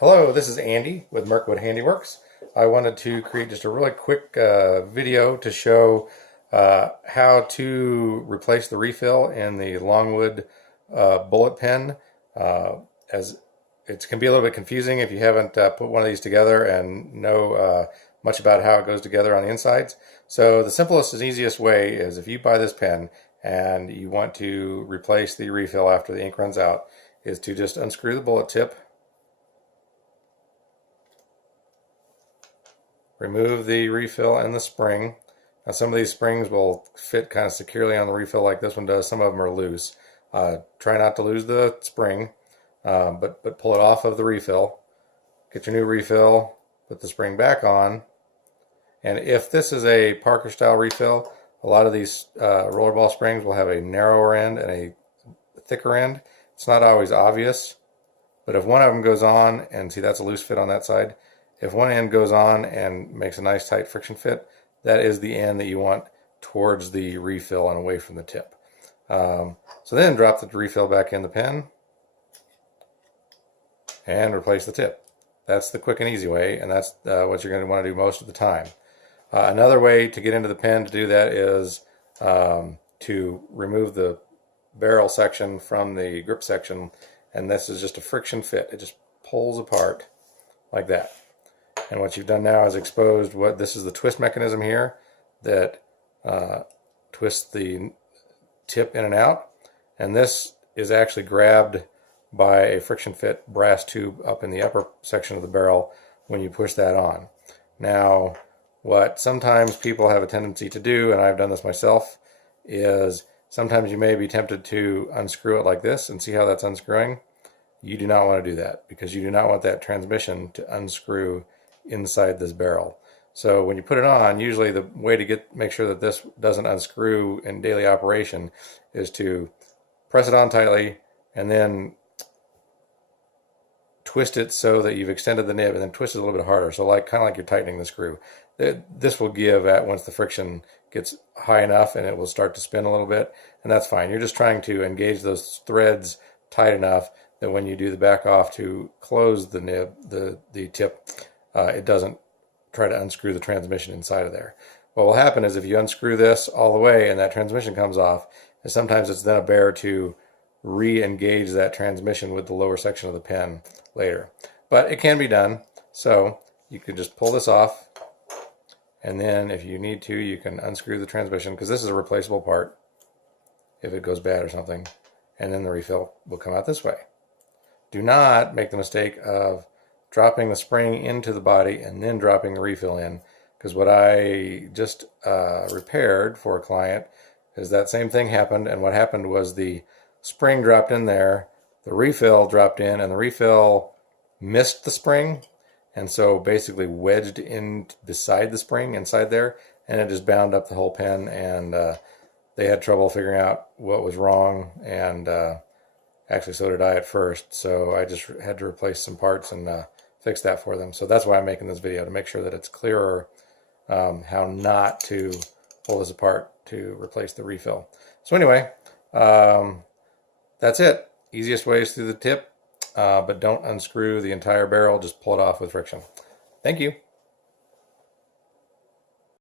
Hello, this is Andy with Mirkwood Handiworks. I wanted to create just a really quick video to show how to replace the refill in the Longwood Bullet pen. As it can be a little bit confusing if you haven't put one of these together and know much about how it goes together on the insides. So the simplest and easiest way is if you buy this pen and you want to replace the refill after the ink runs out, is to just unscrew the bullet tip, remove the refill and the spring. Now some of these springs will fit kind of securely on the refill like this one does. Some of them are loose. Try not to lose the spring, but pull it off of the refill. Get your new refill, put the spring back on. And if this is a Parker style refill, a lot of these rollerball springs will have a narrower end and a thicker end. It's not always obvious, but if one of them goes on, and see that's a loose fit on that side, if one end goes on and makes a nice tight friction fit, that is the end that you want towards the refill and away from the tip. So then drop the refill back in the pen and replace the tip. That's the quick and easy way, and that's what you're going to want to do most of the time. Another way to get into the pen to do that is to remove the barrel section from the grip section, and this is just a friction fit. It just pulls apart like that. And what you've done now is exposed what this is the twist mechanism here that twists the tip in and out, and this is actually grabbed by a friction fit brass tube up in the upper section of the barrel when you push that on. Now what sometimes people have a tendency to do, and I've done this myself, is sometimes you may be tempted to unscrew it like this and see how that's unscrewing. You do not want to do that because you do not want that transmission to unscrew inside this barrel. So when you put it on, usually the way to make sure that this doesn't unscrew in daily operation is to press it on tightly and then twist it so that you've extended the nib, and then twist it a little bit harder, so kind of like you're tightening the screw. This will give once the friction gets high enough, and it will start to spin a little bit, and that's fine. You're just trying to engage those threads tight enough that when you do the back off to close the nib, the tip, it doesn't try to unscrew the transmission inside of there. What will happen is if you unscrew this all the way and that transmission comes off, and sometimes it's then a bear to re-engage that transmission with the lower section of the pen later. But it can be done, so you can just pull this off, and then if you need to, you can unscrew the transmission, because this is a replaceable part if it goes bad or something, and then the refill will come out this way. Do not make the mistake of dropping the spring into the body and then dropping the refill in, because what I just repaired for a client is that same thing happened, and what happened was the spring dropped in there, the refill dropped in, and the refill missed the spring, and so basically wedged in beside the spring inside there, and it just bound up the whole pen, and they had trouble figuring out what was wrong, and actually so did I at first, so I just had to replace some parts and fix that for them. So that's why I'm making this video, to make sure that it's clearer how not to pull this apart to replace the refill. So anyway, that's it. Easiest way is through the tip, but don't unscrew the entire barrel. Just pull it off with friction. Thank you.